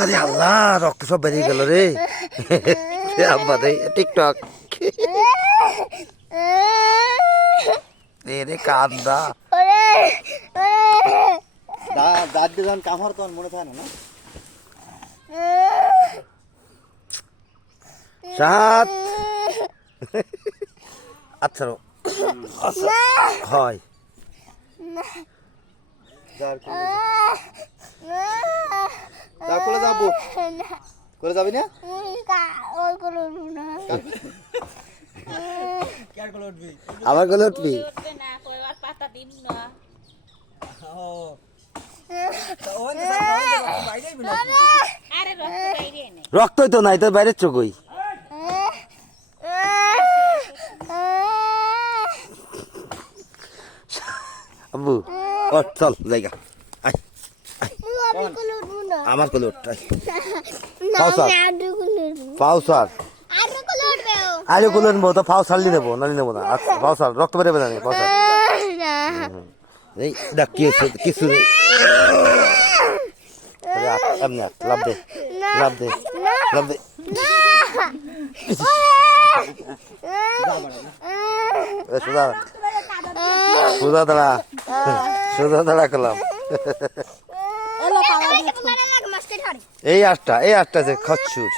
আরে আল্লাহ, রক্ত সব বেরিয়ে গেল রে। আব্বা রে টিকটক রে কান্দা। দাঁত দিয়ে যখন কামড় তখন মনে থাকে না। সাত আচ্ছা হয় কোলে যাবো, কোলে যাবি না? আমার কোলে উঠবি? রক্তই তো নাই, তো বাইরের চোখই। আব্বু চল জায়গা, আমার কোলে উঠ। পাউসার আরে কোলে নেবো তো, ফাউ সারলি নেবো, নালি নেবো না। আচ্ছা পাউসার, রক্ত বেরোবে না পাউসার। এই দেখ কি হচ্ছে, কিছু নেই। এমনি লাভ দে, লাভ দে, লাভ দে। সোজা সোজা দাঁড়া, সোজা দাঁড়া করলাম। এই আটটা, এই আটটা যে খচ্ছুর।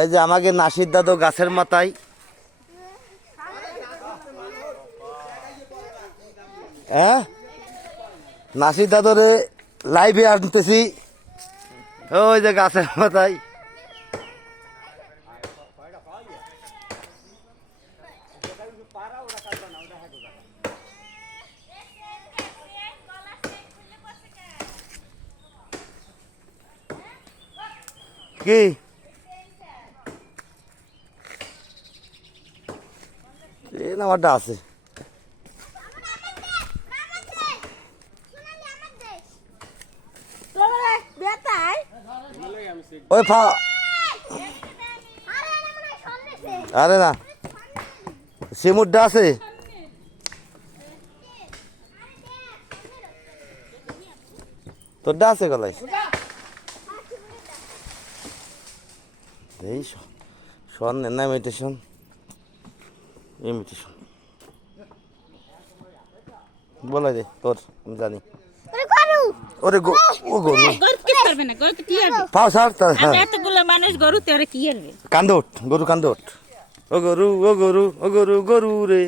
এই যে আমাকে নাসির দাদু গাছের মাথায়, হ্যাঁ নাসির দাদুরে লাইভে আনতেছি। ওই যে গাছের মাথায়। কি নাম্বারটা আছে? ওই আরে না, সিমুরটা আছে। তোরটা আছে গলায়? এই শোন না, ইমিটেশন ইমিটেশন বলাই দে তোর, আমি জানি। ওরে ও গরু পাও সার, কান্দোট গরু, কান্দোট। ও গরু, ও গরু, ও গরু, গরু রে।